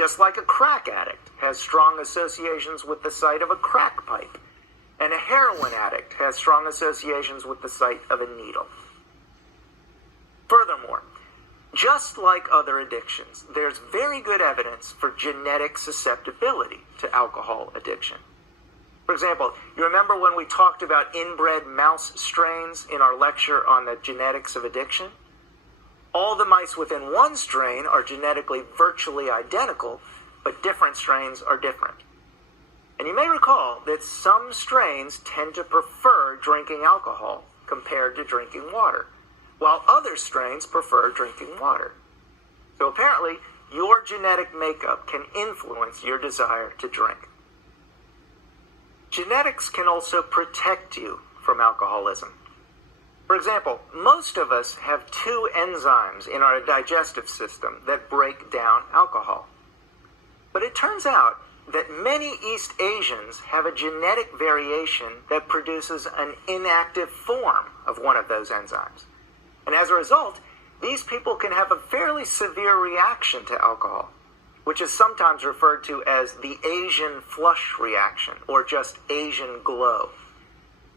Just like a crack addict has strong associations with the site of a crack pipe, and a heroin addict has strong associations with the site of a needle. Furthermore, just like other addictions, there's very good evidence for genetic susceptibility to alcohol addiction. For example, you remember when we talked about inbred mouse strains in our lecture on the genetics of addiction? All the mice within one strain are genetically virtually identical, but different strains are different. And you may recall that some strains tend to prefer drinking alcohol compared to drinking water, while other strains prefer drinking water. So apparently, your genetic makeup can influence your desire to drink. Genetics can also protect you from alcoholism. For example, most of us have two enzymes in our digestive system that break down alcohol. But it turns out that many East Asians have a genetic variation that produces an inactive form of one of those enzymes. And as a result, these people can have a fairly severe reaction to alcohol, which is sometimes referred to as the Asian flush reaction, or just Asian glow.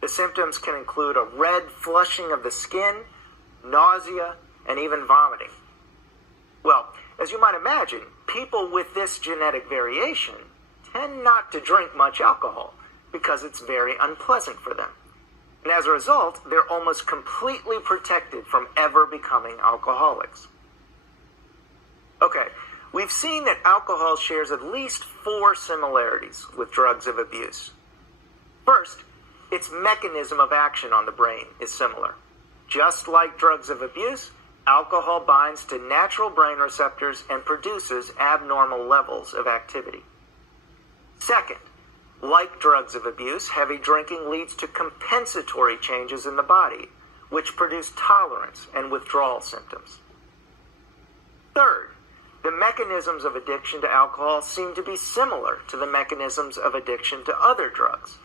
The symptoms can include a red flushing of the skin, nausea, and even vomiting. Well, as you might imagine, people with this genetic variation tend not to drink much alcohol because it's very unpleasant for them. And as a result, they're almost completely protected from ever becoming alcoholics. Okay, we've seen that alcohol shares at least 4 similarities with drugs of abuse. First, its mechanism of action on the brain is similar. Just like drugs of abuse, alcohol binds to natural brain receptors and produces abnormal levels of activity. Second, like drugs of abuse, heavy drinking leads to compensatory changes in the body, which produce tolerance and withdrawal symptoms. Third, the mechanisms of addiction to alcohol seem to be similar to the mechanisms of addiction to other drugs.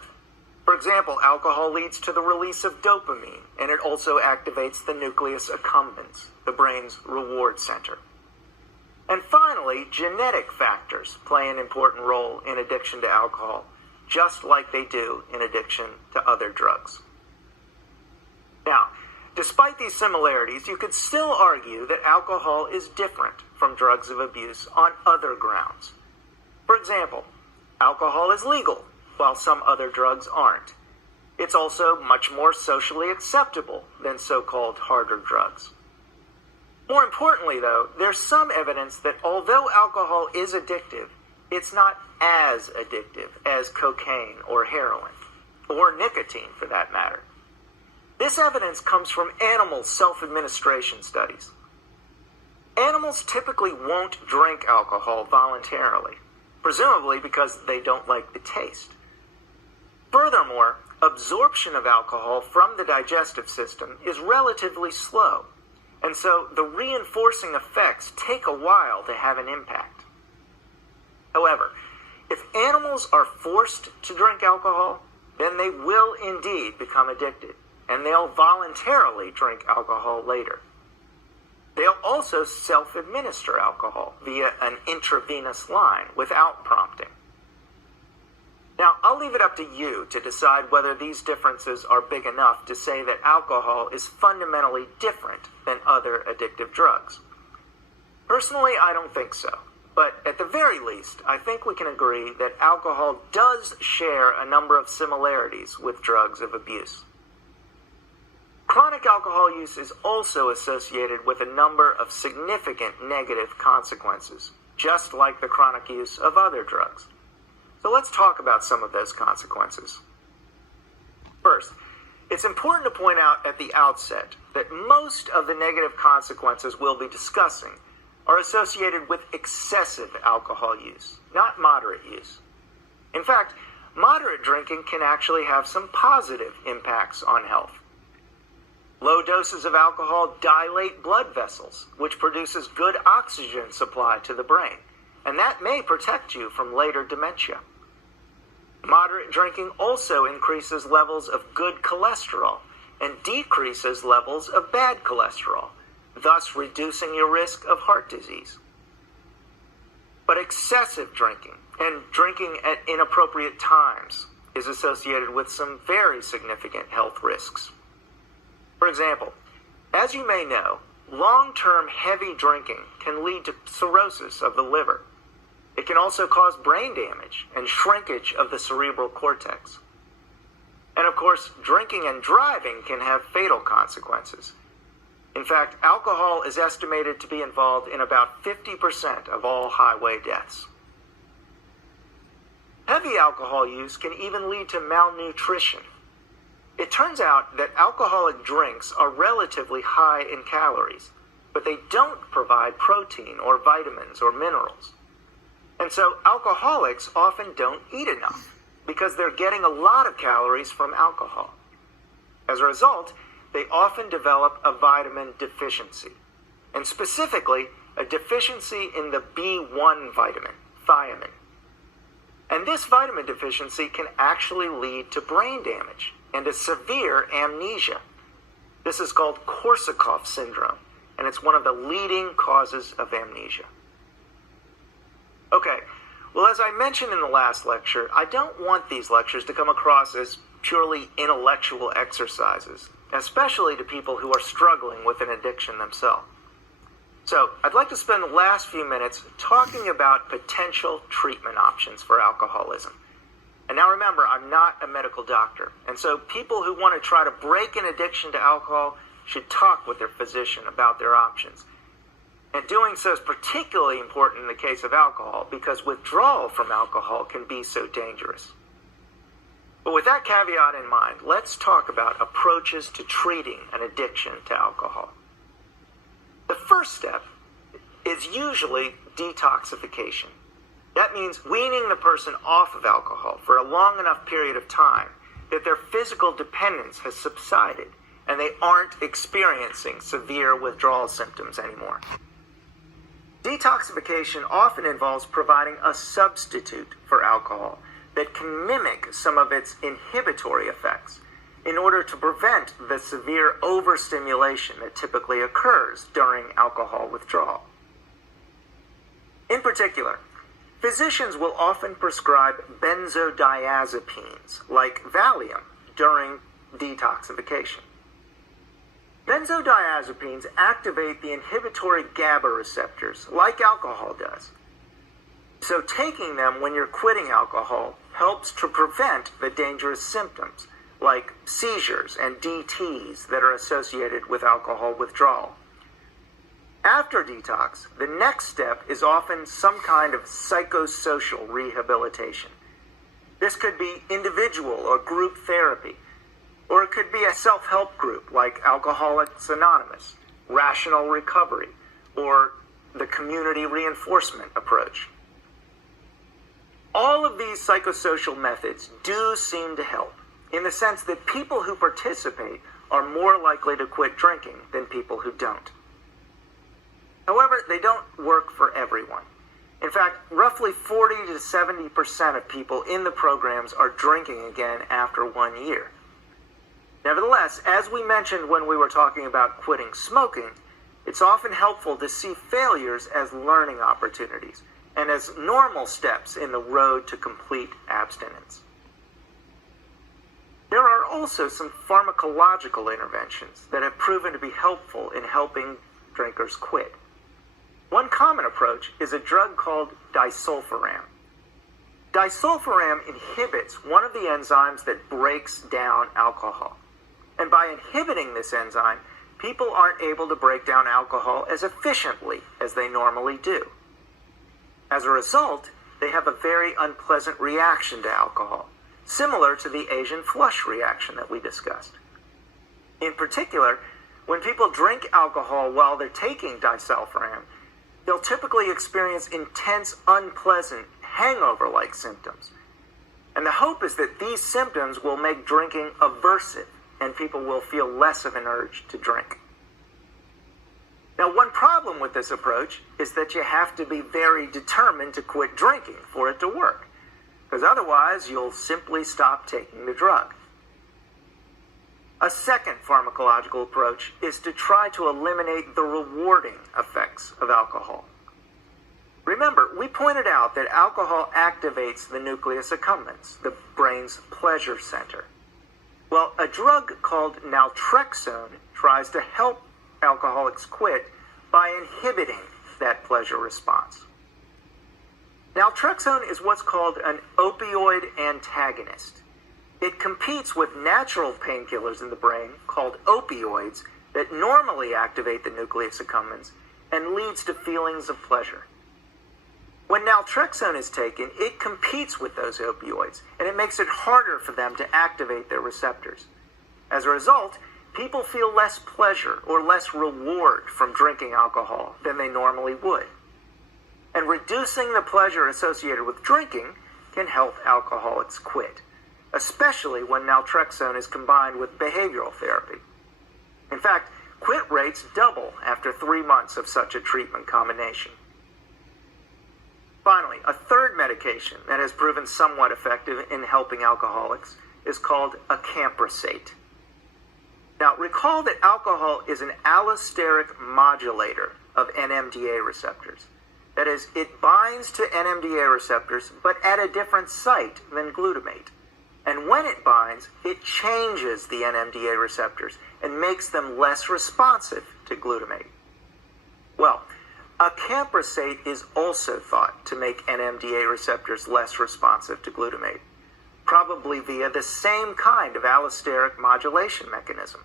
For example, alcohol leads to the release of dopamine, and it also activates the nucleus accumbens, the brain's reward center. And finally, genetic factors play an important role in addiction to alcohol, just like they do in addiction to other drugs. Now, despite these similarities, you could still argue that alcohol is different from drugs of abuse on other grounds. For example, alcohol is legal, while some other drugs aren't. It's also much more socially acceptable than so-called harder drugs. More importantly, though, there's some evidence that although alcohol is addictive, it's not as addictive as cocaine or heroin, or nicotine for that matter. This evidence comes from animal self-administration studies. Animals typically won't drink alcohol voluntarily, presumably because they don't like the taste. Furthermore, absorption of alcohol from the digestive system is relatively slow, and so the reinforcing effects take a while to have an impact. However, if animals are forced to drink alcohol, then they will indeed become addicted, and they'll voluntarily drink alcohol later. They'll also self-administer alcohol via an intravenous line without prompting. Now, I'll leave it up to you to decide whether these differences are big enough to say that alcohol is fundamentally different than other addictive drugs. Personally, I don't think so. But at the very least, I think we can agree that alcohol does share a number of similarities with drugs of abuse. Chronic alcohol use is also associated with a number of significant negative consequences, just like the chronic use of other drugs. So let's talk about some of those consequences. First, it's important to point out at the outset that most of the negative consequences we'll be discussing are associated with excessive alcohol use, not moderate use. In fact, moderate drinking can actually have some positive impacts on health. Low doses of alcohol dilate blood vessels, which produces good oxygen supply to the brain, and that may protect you from later dementia. Moderate drinking also increases levels of good cholesterol and decreases levels of bad cholesterol, thus reducing your risk of heart disease. But But excessive drinking and drinking at inappropriate times is associated with some very significant health risks. For example, as you may know, long-term heavy drinking can lead to cirrhosis of the liver. It can also cause brain damage and shrinkage of the cerebral cortex. And of course, drinking and driving can have fatal consequences. In fact, alcohol is estimated to be involved in about 50% of all highway deaths. Heavy alcohol use can even lead to malnutrition. It turns out that alcoholic drinks are relatively high in calories, but they don't provide protein or vitamins or minerals. And so alcoholics often don't eat enough because they're getting a lot of calories from alcohol. As a result, they often develop a vitamin deficiency, and specifically a deficiency in the B1 vitamin, thiamine. And this vitamin deficiency can actually lead to brain damage and a severe amnesia. This is called Korsakoff syndrome, and it's one of the leading causes of amnesia. Okay, well, as I mentioned in the last lecture, I don't want these lectures to come across as purely intellectual exercises, especially to people who are struggling with an addiction themselves. So, I'd like to spend the last few minutes talking about potential treatment options for alcoholism. And now remember, I'm not a medical doctor, and so people who want to try to break an addiction to alcohol should talk with their physician about their options. And doing so is particularly important in the case of alcohol because withdrawal from alcohol can be so dangerous. But with that caveat in mind, let's talk about approaches to treating an addiction to alcohol. The first step is usually detoxification. That means weaning the person off of alcohol for a long enough period of time that their physical dependence has subsided and they aren't experiencing severe withdrawal symptoms anymore. Detoxification often involves providing a substitute for alcohol that can mimic some of its inhibitory effects in order to prevent the severe overstimulation that typically occurs during alcohol withdrawal. In particular, physicians will often prescribe benzodiazepines like Valium during detoxification. Benzodiazepines activate the inhibitory GABA receptors like alcohol does. So taking them when you're quitting alcohol helps to prevent the dangerous symptoms like seizures and DTs that are associated with alcohol withdrawal. After detox, the next step is often some kind of psychosocial rehabilitation. This could be individual or group therapy, or it could be a self-help group like Alcoholics Anonymous, Rational Recovery, or the community reinforcement approach. All of these psychosocial methods do seem to help, in the sense that people who participate are more likely to quit drinking than people who don't. However, they don't work for everyone. In fact, roughly 40 to 70% of people in the programs are drinking again after 1 year. Nevertheless, as we mentioned when we were talking about quitting smoking, it's often helpful to see failures as learning opportunities and as normal steps in the road to complete abstinence. There are also some pharmacological interventions that have proven to be helpful in helping drinkers quit. One common approach is a drug called disulfiram. Disulfiram inhibits one of the enzymes that breaks down alcohol. And by inhibiting this enzyme, people aren't able to break down alcohol as efficiently as they normally do. As a result, they have a very unpleasant reaction to alcohol, similar to the Asian flush reaction that we discussed. In particular, when people drink alcohol while they're taking disulfiram, they'll typically experience intense, unpleasant, hangover-like symptoms. And the hope is that these symptoms will make drinking aversive, and people will feel less of an urge to drink. Now, one problem with this approach is that you have to be very determined to quit drinking for it to work, because otherwise you'll simply stop taking the drug. A second pharmacological approach is to try to eliminate the rewarding effects of alcohol. Remember, we pointed out that alcohol activates the nucleus accumbens, the brain's pleasure center. Well, a drug called naltrexone tries to help alcoholics quit by inhibiting that pleasure response. Naltrexone is what's called an opioid antagonist. It competes with natural painkillers in the brain called opioids that normally activate the nucleus accumbens and leads to feelings of pleasure. When naltrexone is taken, it competes with those opioids, and it makes it harder for them to activate their receptors. As a result, people feel less pleasure or less reward from drinking alcohol than they normally would. And reducing the pleasure associated with drinking can help alcoholics quit, especially when naltrexone is combined with behavioral therapy. In fact, quit rates double after 3 months of such a treatment combination. Finally, a third medication that has proven somewhat effective in helping alcoholics is called acamprosate. Now, recall that alcohol is an allosteric modulator of NMDA receptors. That is, it binds to NMDA receptors, but at a different site than glutamate. And when it binds, it changes the NMDA receptors and makes them less responsive to glutamate. Well, acamprosate is also thought to make NMDA receptors less responsive to glutamate, probably via the same kind of allosteric modulation mechanism.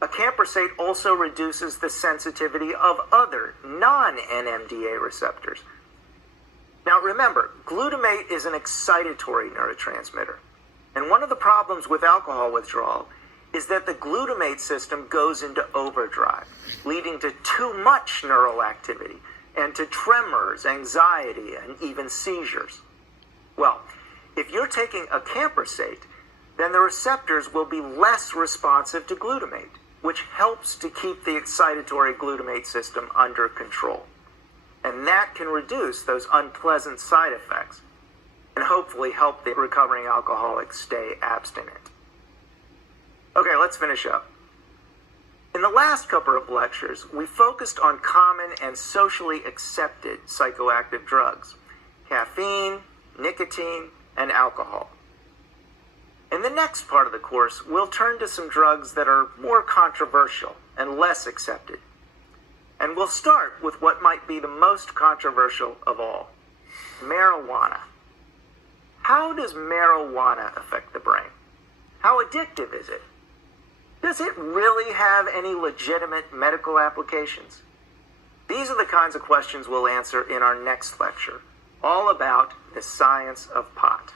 Acamprosate also reduces the sensitivity of other non-NMDA receptors. Now remember, glutamate is an excitatory neurotransmitter, and one of the problems with alcohol withdrawal is that the glutamate system goes into overdrive, leading to too much neural activity and to tremors, anxiety, and even seizures. Well, if you're taking acamprosate, then the receptors will be less responsive to glutamate, which helps to keep the excitatory glutamate system under control. And that can reduce those unpleasant side effects and hopefully help the recovering alcoholic stay abstinent. Okay, let's finish up. In the last couple of lectures, we focused on common and socially accepted psychoactive drugs: caffeine, nicotine, and alcohol. In the next part of the course, we'll turn to some drugs that are more controversial and less accepted. And we'll start with what might be the most controversial of all: marijuana. How does marijuana affect the brain? How addictive is it? Does it really have any legitimate medical applications? These are the kinds of questions we'll answer in our next lecture, all about the science of pot.